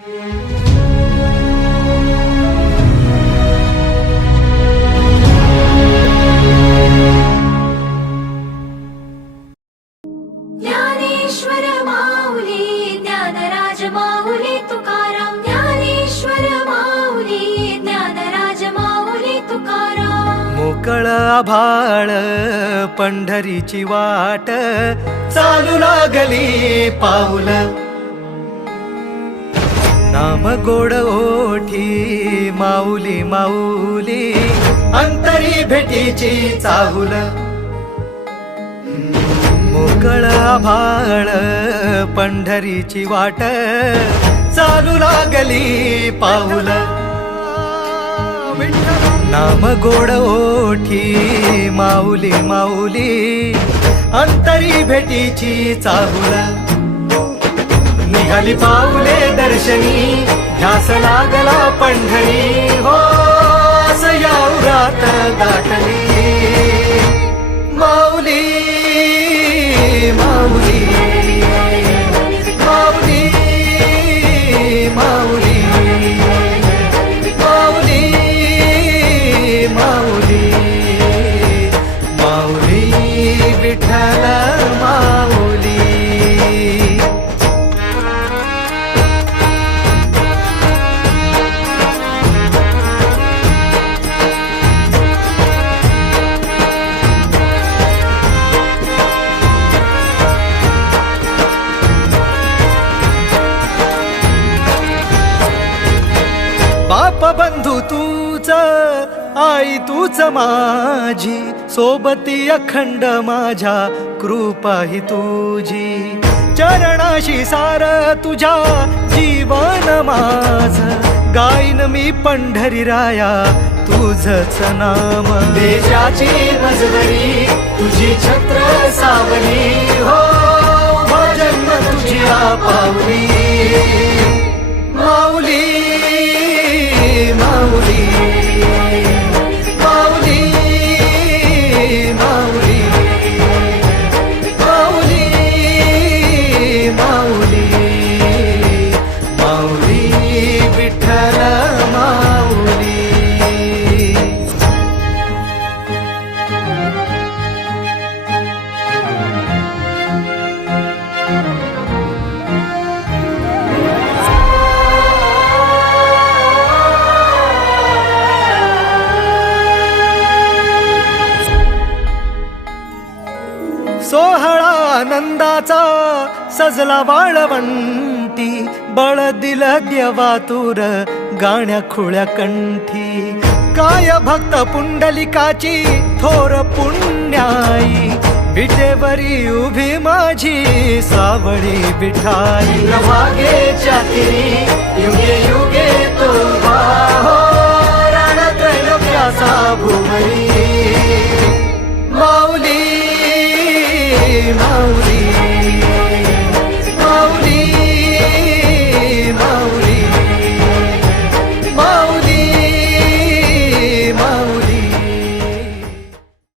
ज्ञानेश्वर माऊली ज्ञानराज माऊली तुकाराम, ज्ञानेश्वर माऊली ज्ञानराज माऊली तुकाराम. मोकळ आभाळ पंढरीची वाट, चालू लागली पाऊल. नाम गोड ओठी माऊली माऊली, अंतरी भेटीची चाहुल. मोकळ आभाळ पंढरीची वाट, चालू लागली पाऊल. नाम गोड ओठी माऊली माऊली, अंतरी भेटीची चाहुल. निघाली पाऊले दर्शनी, ध्यास लागला पंढरी. हो या उरात गाठली माऊली माऊली माऊली माऊली माऊली माऊली माऊली विठ्ठल माऊली. बाप बंधू तूच, आई तूच माझी, सोबती अखंड माझ्या कृपा ही तुझी. चरणाशी सार तुझ्या जीवन माझ, गाईन मी पंढरी राया तुझच नाम. देशाची मजबरी तुझी छत्र सावली, हो जन्म तुझ्या पावली माऊली माऊली माऊली माऊली माऊली माऊली माऊली विठ्ठल माऊली. सोहळा आनंदाचा सजला वाळवंटी, बळ दिलं देवातूर गाण्या खुळ्या कंठी. काय भक्त पुंडलिकाची थोर पुण्याई, विटेवरी उभी माझी सावळी विठाई. भागेच्या तिरी युगे युगे तो उभा, हो